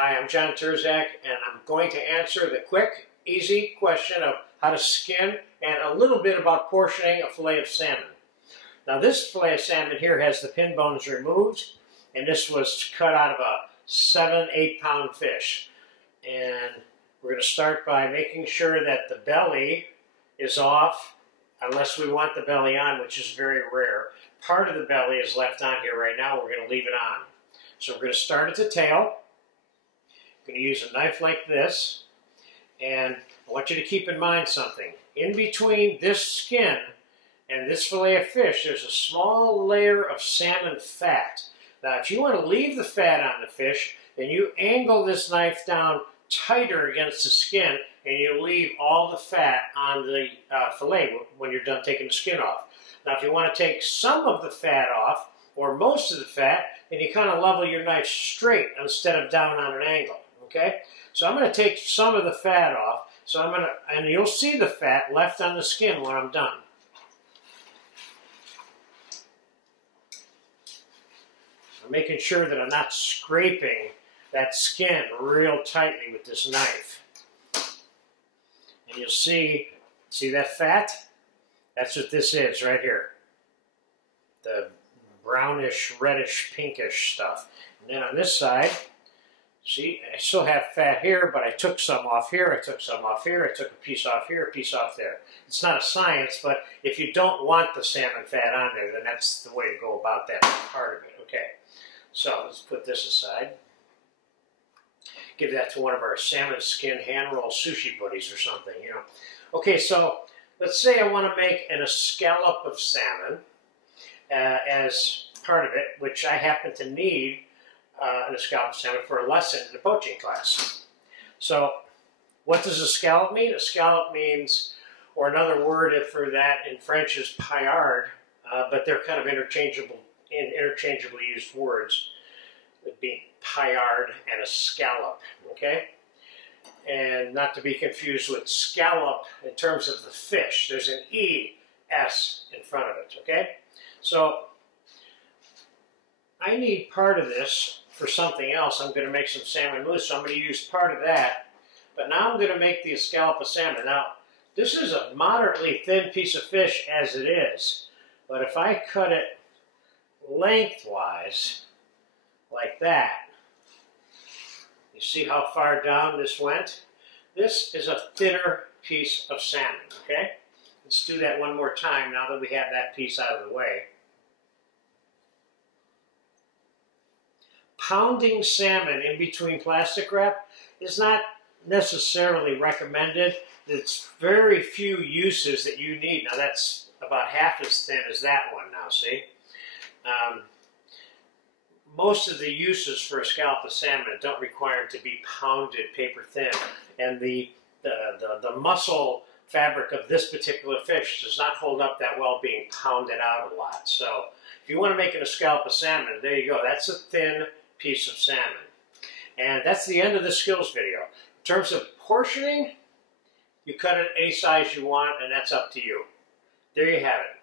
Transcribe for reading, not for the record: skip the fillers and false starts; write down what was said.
Hi, I'm John Terzak, and I'm going to answer the quick, easy question of how to skin and a little bit about portioning a fillet of salmon. Now this fillet of salmon here has the pin bones removed, and this was cut out of a 7-8 pound fish. And we're going to start by making sure that the belly is off, unless we want the belly on, which is very rare. Part of the belly is left on here right now. We're going to leave it on. So we're going to start at the tail. I'm going to use a knife like this, and I want you to keep in mind something. In between this skin and this fillet of fish, there's a small layer of salmon fat. Now, if you want to leave the fat on the fish, then you angle this knife down tighter against the skin, and you leave all the fat on the fillet when you're done taking the skin off. Now, if you want to take some of the fat off, or most of the fat, then you kind of level your knife straight instead of down on an angle. Okay? So I'm going to take some of the fat off, and you'll see the fat left on the skin when I'm done. I'm making sure that I'm not scraping that skin real tightly with this knife. And you'll see that fat? That's what this is right here. The brownish, reddish, pinkish stuff. And then on this side, see, I still have fat here, but I took some off here, I took some off here, I took a piece off here, a piece off there. It's not a science, but if you don't want the salmon fat on there, then that's the way to go about that part of it. Okay, so let's put this aside. Give that to one of our salmon skin hand roll sushi buddies or something, you know. Okay, so let's say I want to make a scallop of salmon as part of it, which I happen to need a scallop of salmon for a lesson in the poaching class. So what does a scallop mean? A scallop means, or another word for that in French is paillard, but they're kind of interchangeably used words. It'd be paillard and a scallop, okay? And not to be confused with scallop in terms of the fish. There's an E-S in front of it, okay? So I need part of this for something else. I'm going to make some salmon mousse, so I'm going to use part of that. But now I'm going to make the scallop of salmon. Now, this is a moderately thin piece of fish as it is. But if I cut it lengthwise, like that, you see how far down this went? This is a thinner piece of salmon, okay? Let's do that one more time now that we have that piece out of the way. Pounding salmon in between plastic wrap is not necessarily recommended. It's very few uses that you need. Now that's about half as thin as that one now, see? Most of the uses for a scallop of salmon don't require it to be pounded paper thin. And the muscle fabric of this particular fish does not hold up that well being pounded out a lot. So if you want to make it a scallop of salmon, there you go. That's a thin piece of salmon. And that's the end of the skills video. In terms of portioning, you cut it any size you want, and that's up to you. There you have it.